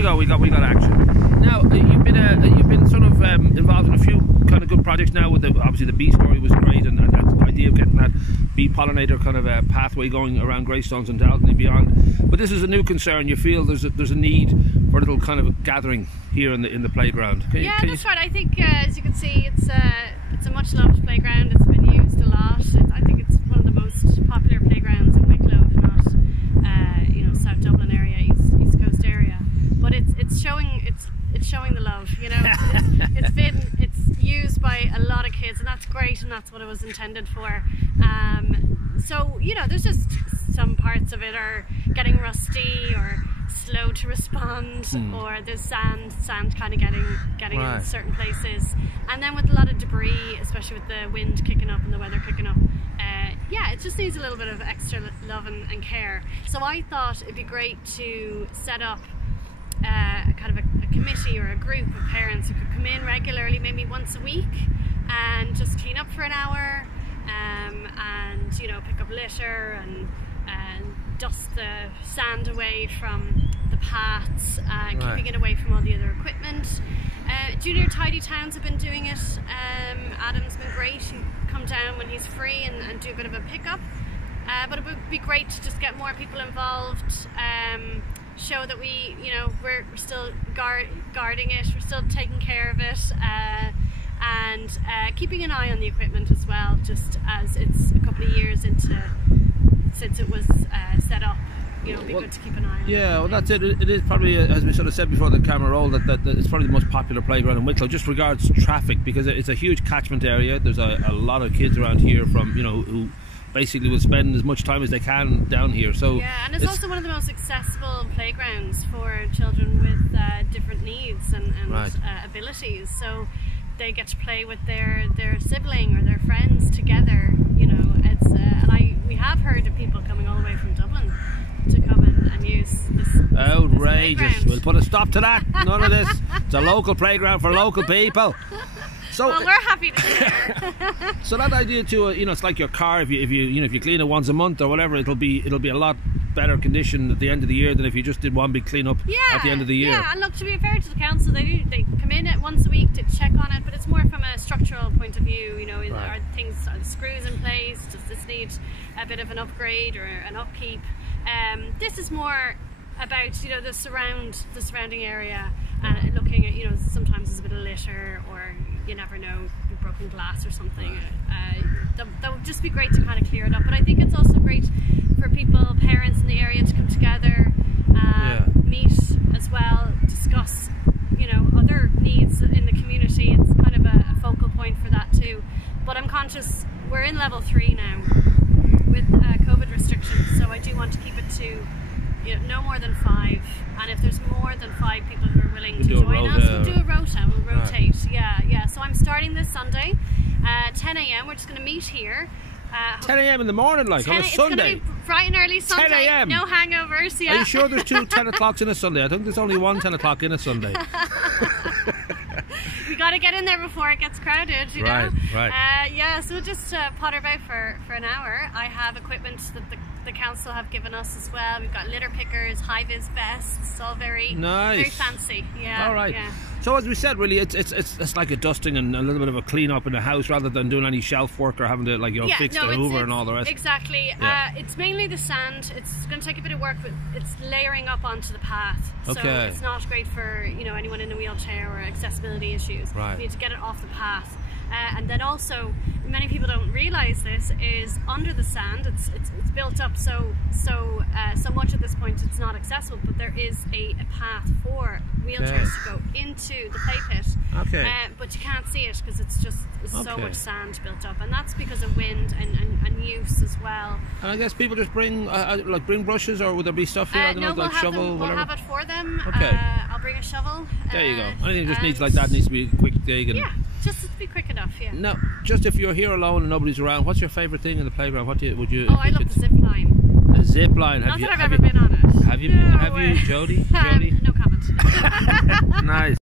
We got action. Now you've been sort of involved in a few kind of good projects now. With obviously the bee story was great, and that idea of getting that bee pollinator kind of a pathway going around Greystones and Dalton and beyond. But this is a new concern. You feel there's a need for a little kind of a gathering here in the playground. That's right. I think as you can see, it's a much loved playground. It's been used a lot. I think it's one of the most popular playgrounds in Wicklow, if not South Dublin area, East Coast area. But it's showing the love, it's used by a lot of kids, and that's great, and that's what it was intended for. So there's just some parts of it are getting rusty or slow to respond, or there's sand kind of getting right in certain places, and then with a lot of debris, especially with the wind kicking up and the weather kicking up, it just needs a little bit of extra love and care. So I thought it'd be great to set up kind of a committee or a group of parents who could come in regularly, maybe once a week, and just clean up for an hour, and pick up litter and dust the sand away from the paths, keeping it away from all the other equipment. Junior Tidy Towns have been doing it. Adam's been great. He'll come down when he's free and do a bit of a pickup. But it would be great to just get more people involved. Show that we're still guarding it, we're still taking care of it, and keeping an eye on the equipment as well, just as it's a couple of years since it was set up. It'd be good to keep an eye on it. Yeah, well, that's it. It is probably, as we sort of said before the camera roll, that it's probably the most popular playground in Wicklow, just regards traffic, because it's a huge catchment area. There's a lot of kids around here from who basically will spend as much time as they can down here. So yeah, and it's also one of the most accessible playgrounds for children with different needs and right abilities. So they get to play with their sibling or their friends together. We have heard of people coming all the way from Dublin to come and use this. Outrageous! We'll put a stop to that. None of this. It's a local playground for local people. So, well, we're happy to hear. So that idea too, it's like your car. If you clean it once a month or whatever, it'll be a lot better condition at the end of the year than if you just did one big clean up at the end of the year. Yeah, and look, to be fair to the council, they come in at once a week to check on it, but it's more from a structural point of view. Right. Are the screws in place? Does this need a bit of an upgrade or an upkeep? This is more about the surrounding area, and looking at sometimes there's a bit of litter, or you never know, broken glass or something. That would just be great to kind of clear it up. But I think it's also great for people, parents in the area, to come together, meet as well, discuss other needs in the community. It's kind of a focal point for that too. But I'm conscious we're in level 3 now with COVID restrictions, so I do want to keep it to no more than 5, and if there's more than 5 people who are willing to join us, we'll do a rota, we'll rotate. Yeah. So I'm starting this Sunday, 10 AM. We're just going to meet here. 10 AM in the morning, on a Sunday. It's going to be bright and early Sunday. 10 AM. No hangovers. Yeah. Are you sure there's 2 10 o'clocks in a Sunday? I think there's only 1 10 o'clock in a Sunday. We got to get in there before it gets crowded, Right. So we'll just potter about for an hour. I have equipment that the council have given us as well. We've got litter pickers, high-vis vests, all very nice, very fancy. Yeah. All right. Yeah. So as we said, really, it's like a dusting and a little bit of a clean up in the house, rather than doing any shelf work or having to fix the hoover and all the rest. Exactly. Yeah. It's mainly the sand. It's going to take a bit of work, but it's layering up onto the path. Okay. So it's not great for anyone in a wheelchair or accessibility issues. Right. You need to get it off the path. And then also, many people don't realise this, is under the sand it's built up so much at this point it's not accessible, but there is a path for wheelchairs to go into the play pit. Okay. But you can't see it because it's so much sand built up, and that's because of wind and use as well. And I guess people just bring bring brushes, or would there be stuff here? No, we'll shovel, we'll have it for them. Okay. I'll bring a shovel. There you go. Anything just needs like that needs to be a quick dig. And just to be quick enough. Yeah. No, just if you're here alone and nobody's around, what's your favourite thing in the playground? What would you? Oh, I love the zip line. The zip line. Not that I've ever been on it. Have you, Jodie? No comment. Nice.